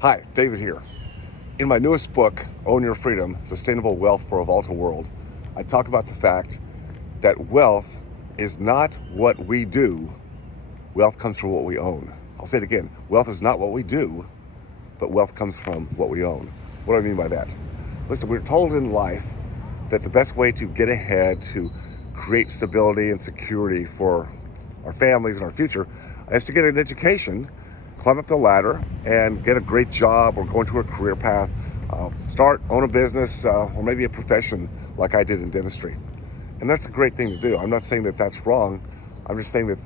Hi, David here. In my newest book, Own Your Freedom, Sustainable Wealth for a Volatile World, I talk about the fact that wealth is not what we do. Wealth comes from what we own. I'll say it again. Wealth is not what we do, but wealth comes from what we own. What do I mean by that? Listen, we're told in life that the best way to get ahead, to create stability and security for our families and our future, is to get an education, climb up the ladder, and get a great job or go into a career path, own a business, or maybe a profession like I did in dentistry. And that's a great thing to do. I'm not saying that that's wrong. I'm just saying that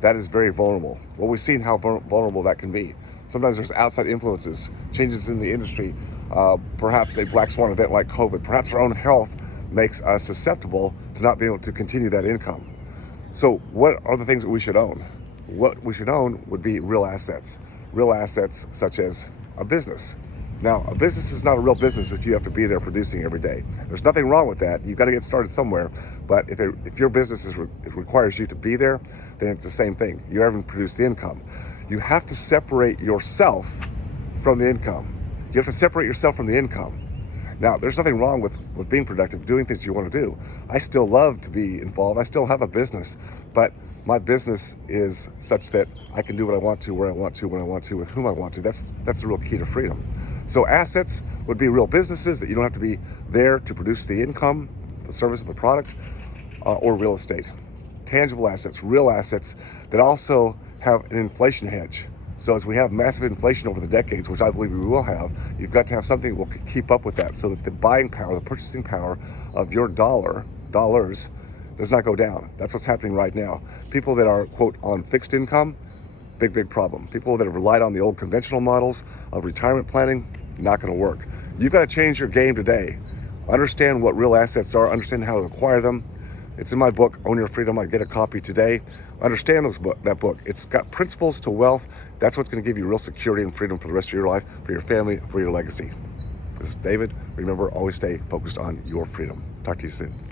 that is very vulnerable. Well, we've seen how vulnerable that can be. Sometimes there's outside influences, changes in the industry, perhaps a black swan event like COVID, perhaps our own health makes us susceptible to not being able to continue that income. So what are the things that we should own? What we should own would be real assets such as a business. Now, a business is not a real business if you have to be there producing every day. There's nothing wrong with that. You've got to get started somewhere. But if your business it requires you to be there, then it's the same thing. You haven't produced the income. You have to separate yourself from the income. You have to separate yourself from the income. Now, there's nothing wrong with being productive, doing things you want to do. I still love to be involved. I still have a business, but my business is such that I can do what I want to, where I want to, when I want to, with whom I want to. That's the real key to freedom. So assets would be real businesses that you don't have to be there to produce the income, the service, or the product, or real estate. Tangible assets, real assets that also have an inflation hedge. So as we have massive inflation over the decades, which I believe we will have, you've got to have something that will keep up with that so that the buying power, the purchasing power of your dollars, does not go down. That's what's happening right now. People that are, quote, on fixed income, big problem. People that have relied on the old conventional models of retirement planning, not going to work. You've got to change your game today. Understand what real assets are, understand how to acquire them. It's in my book, Own Your Freedom. I'd get a copy today. Understand that book. It's got principles to wealth. That's what's going to give you real security and freedom for the rest of your life, for your family, for your legacy. This is David. Remember, always stay focused on your freedom. Talk to you soon.